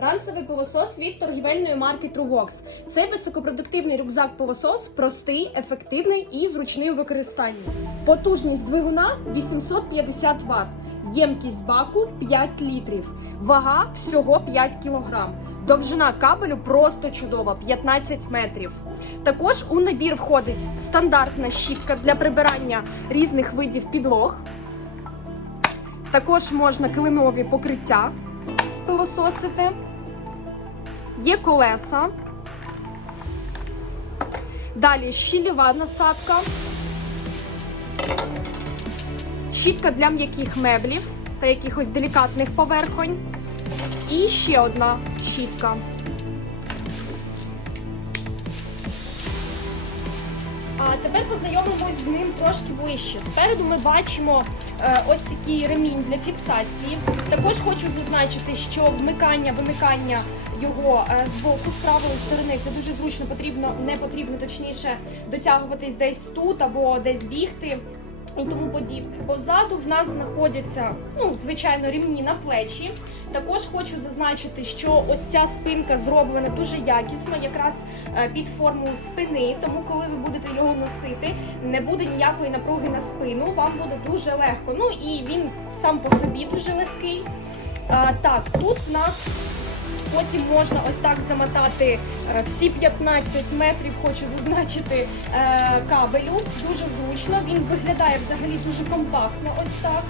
Ранцевий пилосос від торгівельної марки Truvox. Цей високопродуктивний рюкзак-пилосос простий, ефективний і зручний у використанні. Потужність двигуна 850 Вт, ємкість баку 5 літрів, вага всього 5 кг. Довжина кабелю просто чудова 15 метрів. Також у набір входить стандартна щітка для прибирання різних видів підлог. Також можна килимові покриття пилососити. Є колеса. Далі щілєва насадка. Щітка для м'яких меблів та якихось делікатних поверхонь. І ще одна щітка. А тепер познайомимось з ним трошки вище. Спереду ми бачимо е, ось такий ремінь для фіксації. Також хочу зазначити, що вмикання, вимикання його е, з боку з правої сторони це дуже зручно. Потрібно не потрібно точніше дотягуватись десь тут або десь бігти. І тому подібне. Позаду в нас знаходяться, ну, звичайно, рівні на плечі. Також хочу зазначити, що ось ця спинка зроблена дуже якісно, якраз е, під форму спини. Тому, коли ви будете його носити, не буде ніякої напруги на спину. Вам буде дуже легко. Ну і він сам по собі дуже легкий. А, так, тут в нас потім можна ось так замотати е, всі 15 метрів, хочу зазначити е, кабелю. Дуже зручно. Він виглядає взагалі дуже компактно. Ось так.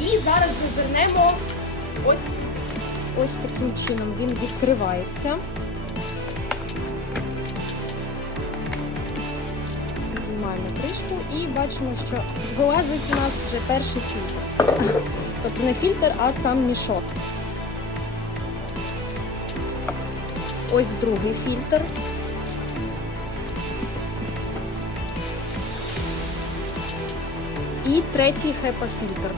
І зараз зазирнемо ось ось таким чином він відкривається. Підіймаємо кришку і бачимо, що вилазить у нас вже перший фільтр. Тобто не фільтр, а сам мішок. Ось другий фільтр. І третій хепа-фільтр.